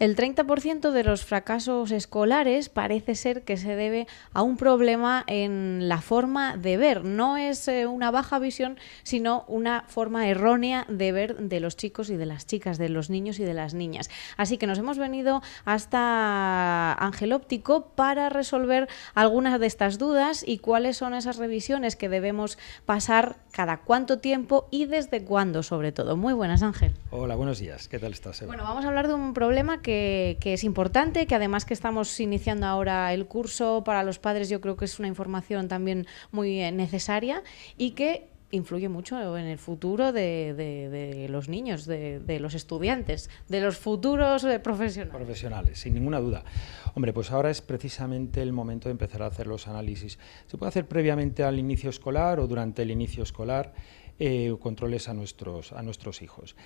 El 30% de los fracasos escolares parece ser que se debe a un problema en la forma de ver. No es una baja visión, sino una forma errónea de ver de los chicos y de las chicas, de los niños y de las niñas. Así que nos hemos venido hasta Ángel Óptico para resolver algunas de estas dudas y cuáles son esas revisiones que debemos pasar cada cuánto tiempo y desde cuándo, sobre todo. Muy buenas, Ángel. Hola, buenos días. ¿Qué tal estás, Eva? Bueno, vamos a hablar de un problema que es importante, que además que estamos iniciando ahora el curso para los padres, yo creo que es una información también muy necesaria y que influye mucho en el futuro de los niños, de los estudiantes, de los futuros profesionales. Profesionales, sin ninguna duda. Hombre, pues ahora es precisamente el momento de empezar a hacer los análisis. Se puede hacer previamente al inicio escolar o durante el inicio escolar controles a nuestros hijos.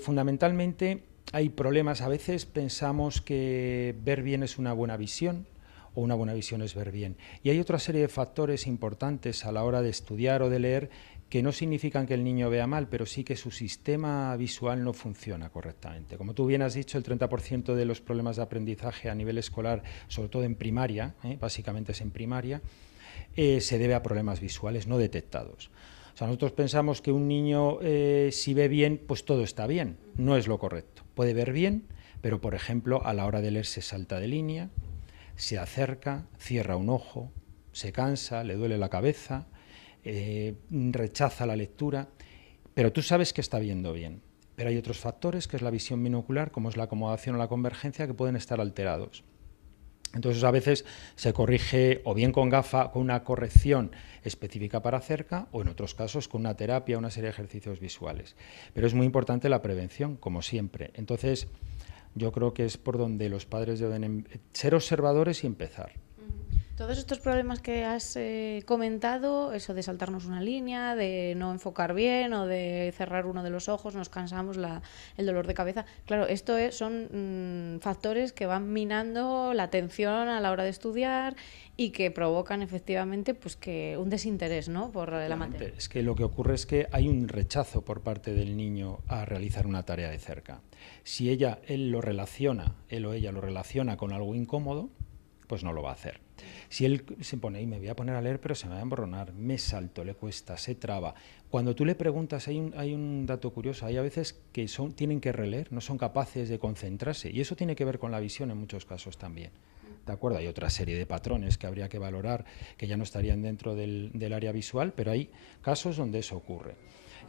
Fundamentalmente hay problemas. A veces pensamos que ver bien es una buena visión o una buena visión es ver bien. Y hay otra serie de factores importantes a la hora de estudiar o de leer que no significan que el niño vea mal, pero sí que su sistema visual no funciona correctamente. Como tú bien has dicho, el 30% de los problemas de aprendizaje a nivel escolar, sobre todo en primaria, básicamente es en primaria, se debe a problemas visuales no detectados. O sea, nosotros pensamos que un niño, si ve bien, pues todo está bien. No es lo correcto. Puede ver bien, pero, por ejemplo, a la hora de leer se salta de línea, se acerca, cierra un ojo, se cansa, le duele la cabeza, rechaza la lectura, pero tú sabes que está viendo bien. Pero hay otros factores, que es la visión binocular, como es la acomodación o la convergencia, que pueden estar alterados. Entonces a veces se corrige o bien con gafa, con una corrección específica para cerca, o en otros casos con una terapia, una serie de ejercicios visuales. Pero es muy importante la prevención, como siempre. Entonces yo creo que es por donde los padres deben ser observadores y empezar. Todos estos problemas que has comentado, eso de saltarnos una línea, de no enfocar bien o de cerrar uno de los ojos, nos cansamos, el dolor de cabeza. Claro, son factores que van minando la atención a la hora de estudiar y que provocan efectivamente pues que un desinterés, ¿no?, por la materia. Es que lo que ocurre es que hay un rechazo por parte del niño a realizar una tarea de cerca. Si él o ella lo relaciona con algo incómodo, pues no lo va a hacer. Si él se pone, y me voy a poner a leer, pero se me va a emborronar, me salto, le cuesta, se traba. Cuando tú le preguntas, hay un dato curioso, hay a veces que tienen que releer, no son capaces de concentrarse, y eso tiene que ver con la visión en muchos casos también. ¿De acuerdo? Hay otra serie de patrones que habría que valorar, que ya no estarían dentro del área visual, pero hay casos donde eso ocurre.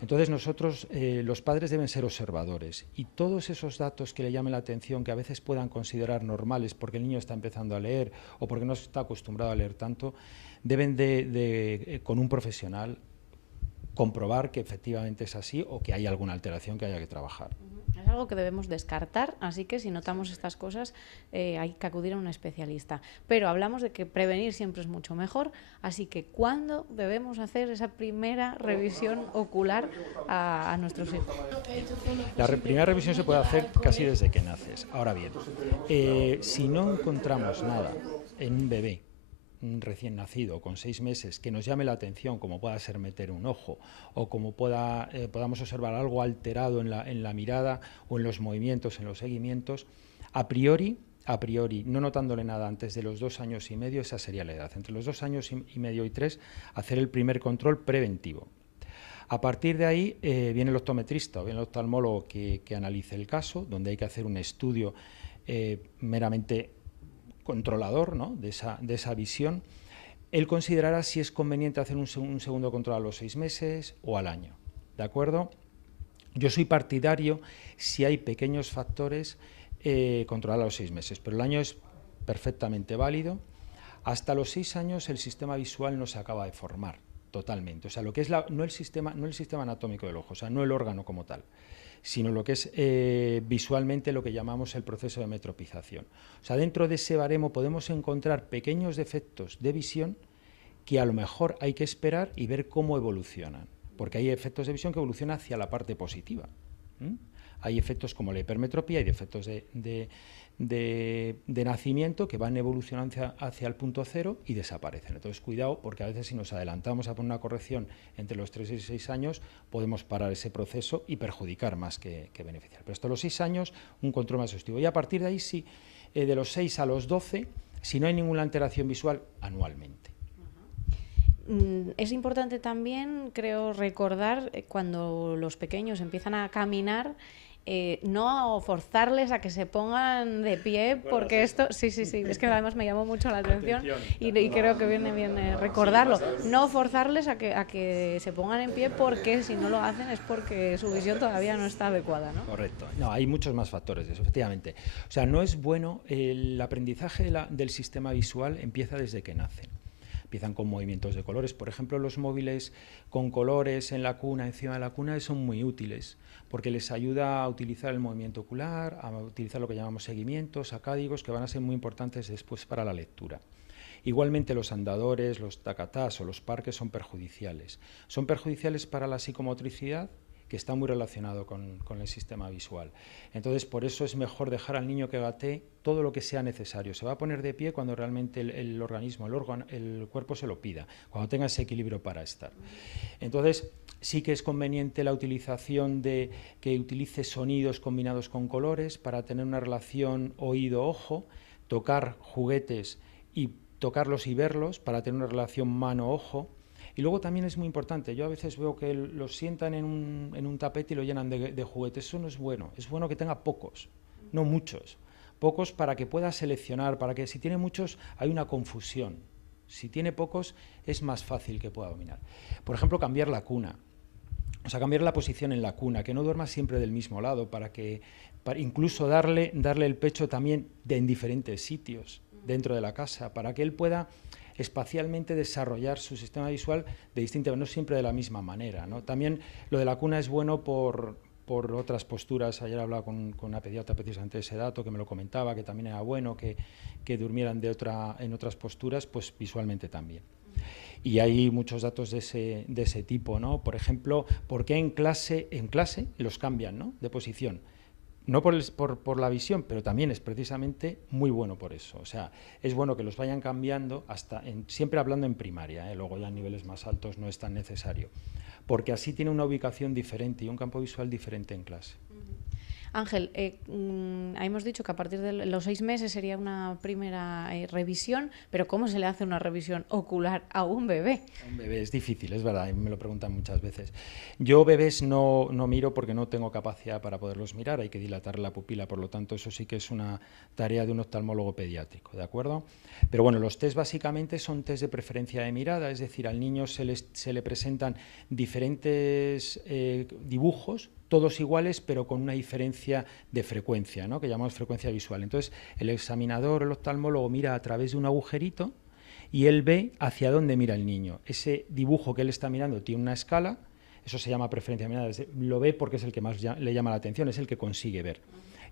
Entonces nosotros, los padres deben ser observadores y todos esos datos que le llamen la atención, que a veces puedan considerar normales porque el niño está empezando a leer o porque no está acostumbrado a leer tanto, deben con un profesional comprobar que efectivamente es así o que hay alguna alteración que haya que trabajar. Es algo que debemos descartar, así que si notamos estas cosas hay que acudir a un especialista. Pero hablamos de que prevenir siempre es mucho mejor, así que ¿cuándo debemos hacer esa primera revisión ocular a nuestros hijos? La primera revisión se puede hacer casi desde que naces. Ahora bien, si no encontramos nada en un bebé recién nacido con 6 meses que nos llame la atención, como pueda ser meter un ojo o como podamos observar algo alterado en la mirada o en los movimientos, en los seguimientos, a priori, no notándole nada antes de los 2 años y medio, esa sería la edad. Entre los 2 años y medio y 3, hacer el primer control preventivo. A partir de ahí viene el optometrista o viene el oftalmólogo que analice el caso, donde hay que hacer un estudio meramente controlador, ¿no?, de esa visión. Él considerará si es conveniente hacer un segundo control a los 6 meses o al año. ¿De acuerdo? Yo soy partidario, si hay pequeños factores, controlar a los 6 meses, pero el año es perfectamente válido. Hasta los 6 años el sistema visual no se acaba de formar totalmente. O sea, lo que es no el sistema anatómico del ojo, o sea, no el órgano como tal, sino lo que es visualmente lo que llamamos el proceso de metropización. O sea, dentro de ese baremo podemos encontrar pequeños defectos de visión que a lo mejor hay que esperar y ver cómo evolucionan, porque hay efectos de visión que evolucionan hacia la parte positiva. Hay efectos como la hipermetropía, hay defectos de de nacimiento que van evolucionando hacia el punto cero y desaparecen. Entonces, cuidado, porque a veces si nos adelantamos a poner una corrección entre los 3 y 6 años, podemos parar ese proceso y perjudicar más que beneficiar. Pero hasta los 6 años, un control más exhaustivo. Y a partir de ahí, sí, de los 6 a los 12, si no hay ninguna alteración visual, anualmente. Es importante también, creo, recordar cuando los pequeños empiezan a caminar, no forzarles a que se pongan de pie, porque esto, sí, es que además me llamó mucho la atención y creo que viene bien recordarlo. No forzarles a que se pongan en pie, porque si no lo hacen es porque su visión todavía no está adecuada, ¿no? Correcto. No, hay muchos más factores de eso, efectivamente. O sea, no es bueno, el aprendizaje del sistema visual empieza desde que nacen. Empiezan con movimientos de colores. Por ejemplo, los móviles con colores en la cuna, encima de la cuna, son muy útiles porque les ayuda a utilizar el movimiento ocular, a utilizar lo que llamamos seguimientos acádicos, que van a ser muy importantes después para la lectura. Igualmente los andadores, los tacatás o los parques son perjudiciales. Son perjudiciales para la psicomotricidad, que está muy relacionado con el sistema visual. Entonces, por eso es mejor dejar al niño que gatee todo lo que sea necesario. Se va a poner de pie cuando realmente el organismo, el cuerpo se lo pida, cuando tenga ese equilibrio para estar. Entonces, sí que es conveniente la utilización de que utilice sonidos combinados con colores para tener una relación oído-ojo, tocar juguetes y tocarlos y verlos para tener una relación mano-ojo. Y luego también es muy importante, yo a veces veo que los sientan en un tapete y lo llenan de juguetes. Eso no es bueno, es bueno que tenga pocos, no muchos. Pocos para que pueda seleccionar, para que si tiene muchos hay una confusión. Si tiene pocos es más fácil que pueda dominar. Por ejemplo, cambiar la cuna, o sea, cambiar la posición en la cuna, que no duerma siempre del mismo lado, para incluso darle el pecho también en diferentes sitios dentro de la casa, para que él pueda espacialmente desarrollar su sistema visual de distinta, no siempre de la misma manera, ¿no? También lo de la cuna es bueno por otras posturas. Ayer hablaba con una pediatra precisamente de ese dato, que me lo comentaba, que también era bueno que durmieran en otras posturas, pues visualmente también. Y hay muchos datos de ese tipo, ¿no? Por ejemplo, ¿por qué en clase los cambian, ¿no?, de posición? No por la visión, pero también es precisamente muy bueno por eso. O sea, es bueno que los vayan cambiando siempre hablando en primaria, luego ya en niveles más altos no es tan necesario, porque así tiene una ubicación diferente y un campo visual diferente en clase. Ángel, hemos dicho que a partir de los 6 meses sería una primera revisión, pero ¿cómo se le hace una revisión ocular a un bebé? A un bebé es difícil, es verdad, me lo preguntan muchas veces. Yo bebés no miro porque no tengo capacidad para poderlos mirar, hay que dilatar la pupila, por lo tanto eso sí que es una tarea de un oftalmólogo pediátrico, ¿de acuerdo? Pero bueno, los test básicamente son test de preferencia de mirada, es decir, al niño se le presentan diferentes dibujos, todos iguales, pero con una diferencia de frecuencia, ¿no?, que llamamos frecuencia visual. Entonces, el examinador, el oftalmólogo, mira a través de un agujerito y él ve hacia dónde mira el niño. Ese dibujo que él está mirando tiene una escala, eso se llama preferencia de mirada, lo ve porque es el que más le llama la atención, es el que consigue ver.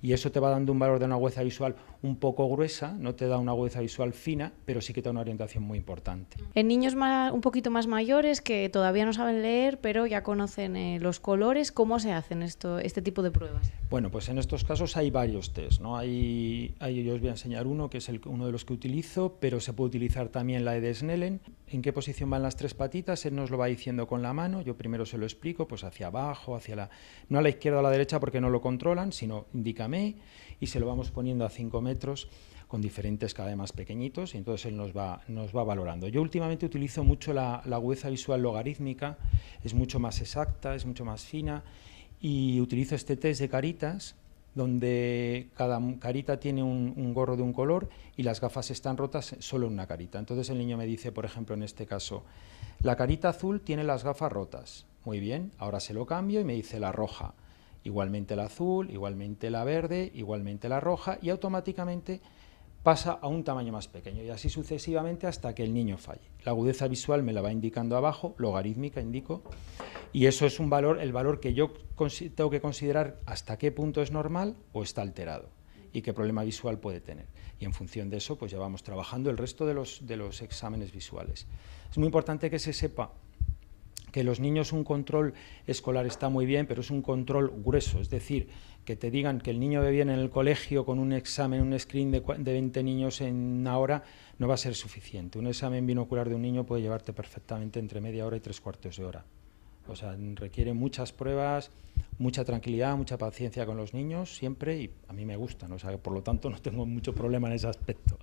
Y eso te va dando un valor de una agudeza visual un poco gruesa, no te da una agudeza visual fina, pero sí que te da una orientación muy importante. En niños un poquito más mayores que todavía no saben leer, pero ya conocen los colores, ¿cómo se hacen este tipo de pruebas? Bueno, pues en estos casos hay varios test, ¿no? Yo os voy a enseñar uno, que es uno de los que utilizo, pero se puede utilizar también la de Snellen. ¿En qué posición van las 3 patitas? Él nos lo va diciendo con la mano, yo primero se lo explico, pues hacia abajo, no a la izquierda o a la derecha porque no lo controlan, sino indícame, y se lo vamos poniendo a 5 metros con diferentes cada vez más pequeñitos, y entonces él nos va valorando. Yo últimamente utilizo mucho la agudeza visual logarítmica, es mucho más exacta, es mucho más fina, y utilizo este test de caritas, donde cada carita tiene un gorro de un color y las gafas están rotas solo en una carita. Entonces el niño me dice, por ejemplo, en este caso, la carita azul tiene las gafas rotas. Muy bien, ahora se lo cambio y me dice la roja. Igualmente la azul, igualmente la verde, igualmente la roja, y automáticamente pasa a un tamaño más pequeño, y así sucesivamente hasta que el niño falle. La agudeza visual me la va indicando abajo, logarítmica indico, y eso es el valor que yo tengo que considerar hasta qué punto es normal o está alterado y qué problema visual puede tener. Y en función de eso, pues ya vamos trabajando el resto de los exámenes visuales. Es muy importante que se sepa que los niños un control escolar está muy bien, pero es un control grueso, es decir, que te digan que el niño ve bien en el colegio con un examen, un screen de 20 niños en una hora, no va a ser suficiente. Un examen binocular de un niño puede llevarte perfectamente entre media hora y 3/4 de hora. O sea, requiere muchas pruebas, mucha tranquilidad, mucha paciencia con los niños siempre, y a mí me gustan, o sea, por lo tanto no tengo mucho problema en ese aspecto.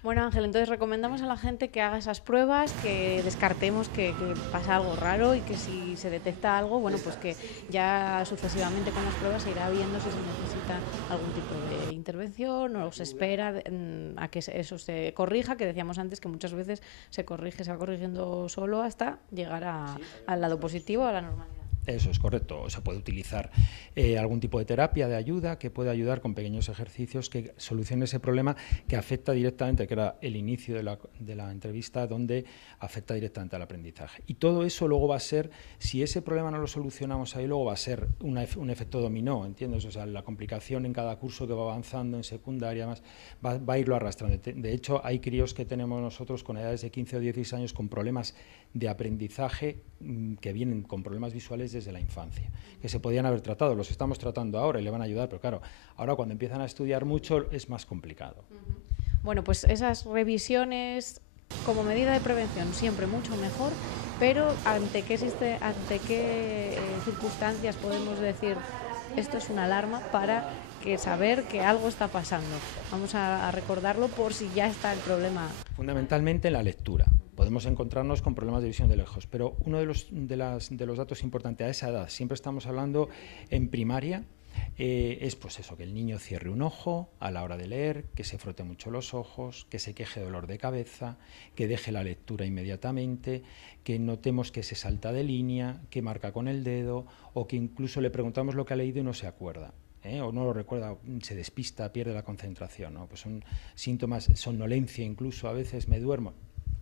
Bueno, Ángel, entonces recomendamos a la gente que haga esas pruebas, que descartemos que pasa algo raro y que si se detecta algo, bueno, pues que ya sucesivamente con las pruebas se irá viendo si se necesita algún tipo de intervención o se espera a que eso se corrija, que decíamos antes que muchas veces se va corrigiendo solo hasta llegar al lado positivo, a la normalidad. Eso es correcto. Se puede utilizar algún tipo de terapia de ayuda que puede ayudar con pequeños ejercicios que solucione ese problema que afecta directamente, que era el inicio de la entrevista, donde afecta directamente al aprendizaje. Y todo eso luego va a ser, si ese problema no lo solucionamos ahí, luego va a ser un efecto dominó, ¿entiendes? O sea, la complicación en cada curso que va avanzando en secundaria más, va a irlo arrastrando. De hecho, hay críos que tenemos nosotros con edades de 15 o 16 años con problemas de aprendizaje que vienen con problemas visuales desde la infancia, que se podían haber tratado, los estamos tratando ahora y le van a ayudar, pero claro, ahora cuando empiezan a estudiar mucho es más complicado. Bueno, pues esas revisiones como medida de prevención siempre mucho mejor, pero ¿ante qué circunstancias podemos decir esto es una alarma para saber que algo está pasando? Vamos a recordarlo por si ya está el problema. Fundamentalmente en la lectura. Podemos encontrarnos con problemas de visión de lejos, pero uno de los datos importantes a esa edad, siempre estamos hablando en primaria, es pues eso, que el niño cierre un ojo a la hora de leer, que se frote mucho los ojos, que se queje de dolor de cabeza, que deje la lectura inmediatamente, que notemos que se salta de línea, que marca con el dedo, o que incluso le preguntamos lo que ha leído y no se acuerda. O no lo recuerda, se despista, pierde la concentración, ¿no? Pues son síntomas, somnolencia incluso, a veces me duermo.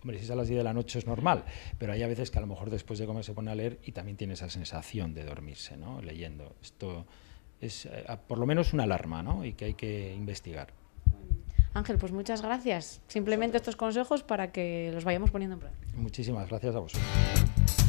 Hombre, si es a las 10 de la noche es normal, pero hay a veces que a lo mejor después de comer se pone a leer y también tiene esa sensación de dormirse, ¿no? Leyendo. Esto es por lo menos una alarma, ¿no? Y que hay que investigar. Ángel, pues muchas gracias. Simplemente estos consejos para que los vayamos poniendo en práctica. Muchísimas gracias a vosotros.